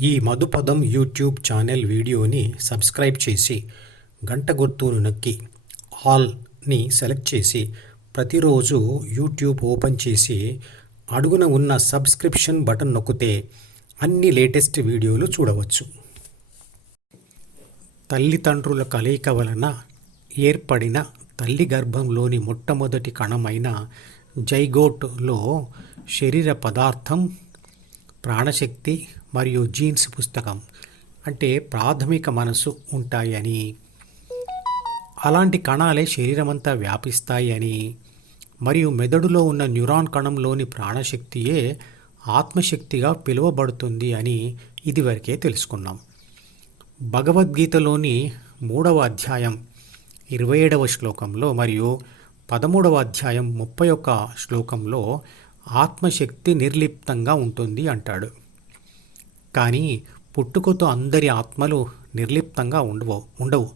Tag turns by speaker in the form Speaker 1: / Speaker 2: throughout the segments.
Speaker 1: ఈ Madhupadam YouTube channel వీడియోని subscribe చేసి గంట గుర్తును నొక్కి ఆల్ని సెలెక్ట్ చేసి ప్రతిరోజు యూట్యూబ్ ఓపెన్ చేసి అడుగున ఉన్న సబ్స్క్రిప్షన్ బటన్ నొక్కితే అన్ని లేటెస్ట్ వీడియోలు చూడవచ్చు. తల్లిదండ్రుల కలయిక వలన ఏర్పడిన తల్లి గర్భంలోని మొట్టమొదటి కణమైన జైగోట్లో శరీర పదార్థం ప్రాణశక్తి మరియు జీన్స్ పుస్తకం అంటే ప్రాథమిక మనసు ఉంటాయని. అలాంటి కణాలే శరీరమంతా వ్యాపిస్తాయని. మరియు మెదడులో ఉన్న న్యూరాన్ కణంలోని ప్రాణశక్తియే ఆత్మశక్తిగా పిలువబడుతుంది అని ఇదివరకే తెలుసుకున్నాం. భగవద్గీతలోని మూడవ అధ్యాయం ఇరవై ఏడవ శ్లోకంలో మరియు పదమూడవ అధ్యాయం ముప్పై ఒక్క శ్లోకంలో ఆత్మశక్తి నిర్లిప్తంగా ఉంటుంది అంటాడు. కానీ పుట్టుకతో అందరి ఆత్మలు నిర్లిప్తంగా ఉండవు ఉండవు.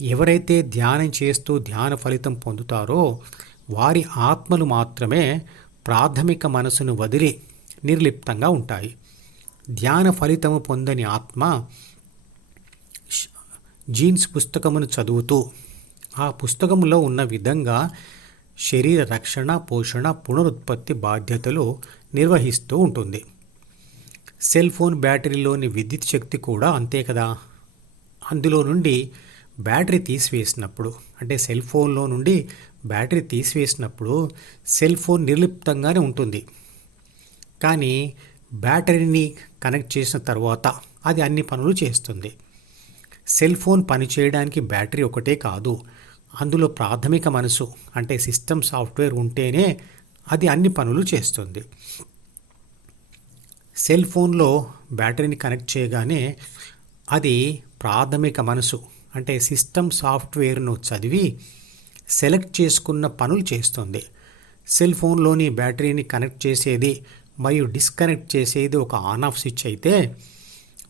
Speaker 1: ఎవరైతే ధ్యానం చేస్తూ ధ్యాన ఫలితం పొందుతారో వారి ఆత్మలు మాత్రమే ప్రాథమిక మనసును వదిలి నిర్లిప్తంగా ఉంటాయి. ధ్యాన ఫలితము పొందని ఆత్మ జీన్స్ పుస్తకమును చదువుతూ ఆ పుస్తకంలో ఉన్న విధంగా శరీర రక్షణ పోషణ పునరుత్పత్తి బాధ్యతలు నిర్వహిస్తూ ఉంటుంది. సెల్ ఫోన్ బ్యాటరీలోని విద్యుత్ శక్తి కూడా అంతే కదా. అందులో నుండి బ్యాటరీ తీసివేసినప్పుడు అంటే సెల్ ఫోన్లో నుండి బ్యాటరీ తీసివేసినప్పుడు సెల్ ఫోన్ నిర్లిప్తంగానే ఉంటుంది. కానీ బ్యాటరీని కనెక్ట్ చేసిన తర్వాత అది అన్ని పనులు చేస్తుంది. సెల్ ఫోన్ పనిచేయడానికి బ్యాటరీ ఒకటే కాదు అందులో ప్రాథమిక మనసు అంటే సిస్టమ్ సాఫ్ట్వేర్ ఉంటేనే అది అన్ని పనులు చేస్తుంది. సెల్ ఫోన్లో బ్యాటరీని కనెక్ట్ చేయగానే అది ప్రాథమిక మనసు అంటే సిస్టమ్ సాఫ్ట్వేర్ను చదివి సెలెక్ట్ చేసుకున్న పనులు చేస్తుంది. సెల్ ఫోన్లోని బ్యాటరీని కనెక్ట్ చేసేది మరియు డిస్కనెక్ట్ చేసేది ఒక ఆన్ ఆఫ్ స్విచ్ అయితే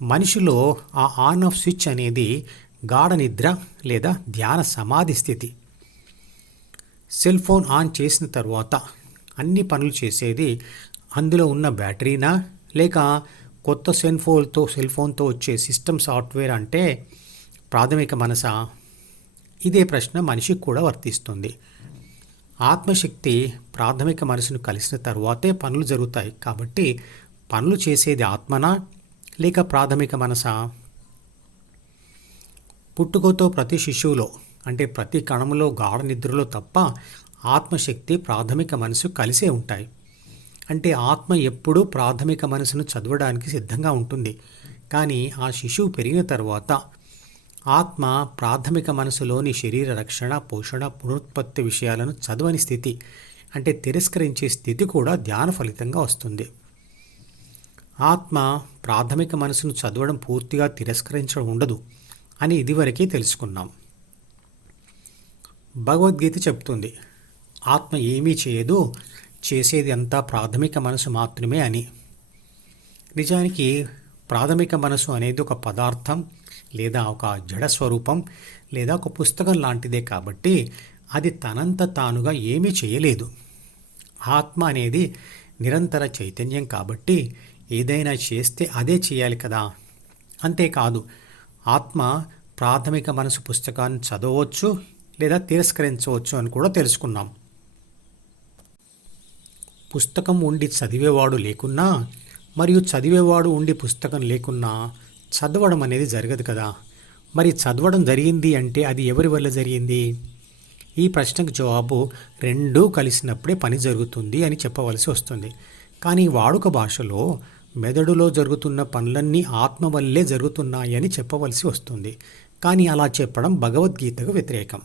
Speaker 1: మనిషిలో ఆ ఆన్ ఆఫ్ స్విచ్ అనేది గాఢ నిద్ర లేదా ధ్యాన సమాధి స్థితి. సెల్ ఫోన్ ఆన్ చేసిన తర్వాత అన్ని పనులు చేసేది అందులో ఉన్న బ్యాటరీనా లేక కొత్త సెల్ ఫోన్తో సెల్ ఫోన్తో వచ్చే సిస్టమ్ సాఫ్ట్వేర్ అంటే ప్రాథమిక మనసా? ఇదే ప్రశ్న మనిషికి కూడా వర్తిస్తుంది. ఆత్మశక్తి ప్రాథమిక మనసును కలిసిన తర్వాతే పనులు జరుగుతాయి. కాబట్టి పనులు చేసేది ఆత్మనా లేక ప్రాథమిక మనసా? పుట్టుకతో ప్రతి శిశువులో అంటే ప్రతి కణములో గాఢ నిద్రలో తప్ప ఆత్మశక్తి ప్రాథమిక మనసు కలిసే ఉంటాయి. అంటే ఆత్మ ఎప్పుడూ ప్రాథమిక మనసును చదవడానికి సిద్ధంగా ఉంటుంది. కానీ ఆ శిశువు పెరిగిన తర్వాత ఆత్మ ప్రాథమిక మనసులోని శరీర రక్షణ పోషణ పునరుత్పత్తి విషయాలను చదవని స్థితి అంటే తిరస్కరించే స్థితి కూడా ధ్యాన ఫలితంగా వస్తుంది. ఆత్మ ప్రాథమిక మనసును చదవడం పూర్తిగా తిరస్కరించడం ఉండదు అని ఇదివరకే తెలుసుకున్నాం. భగవద్గీత చెప్తుంది ఆత్మ ఏమీ చేయదు చేసేది అంతా ప్రాథమిక మనసు మాత్రమే అని. నిజానికి ప్రాథమిక మనసు అనేది ఒక పదార్థం లేదా ఒక జడ స్వరూపం లేదా ఒక పుస్తకం లాంటిదే కాబట్టి అది తనంత తానుగా ఏమీ చేయలేదు. ఆత్మ అనేది నిరంతర చైతన్యం కాబట్టి ఏదైనా చేస్తే అదే చేయాలి కదా. అంతేకాదు ఆత్మ ప్రాథమిక మనసు పుస్తకాన్ని చదవచ్చు లేదా తిరస్కరించవచ్చు అని కూడా తెలుసుకున్నాం. పుస్తకం ఉండి చదివేవాడు లేకున్నా మరియు చదివేవాడు ఉండి పుస్తకం లేకున్నా చదవడం అనేది జరగదు కదా. మరి చదవడం జరిగింది అంటే అది ఎవరి వల్ల జరిగింది? ఈ ప్రశ్నకు జవాబు రెండూ కలిసినప్పుడే పని జరుగుతుంది అని చెప్పవలసి వస్తుంది. కానీ వాడుక భాషలో మెదడులో జరుగుతున్న పనులన్నీ ఆత్మ వల్లే జరుగుతున్నాయని చెప్పవలసి వస్తుంది. కానీ అలా చెప్పడం భగవద్గీతకు వ్యతిరేకం.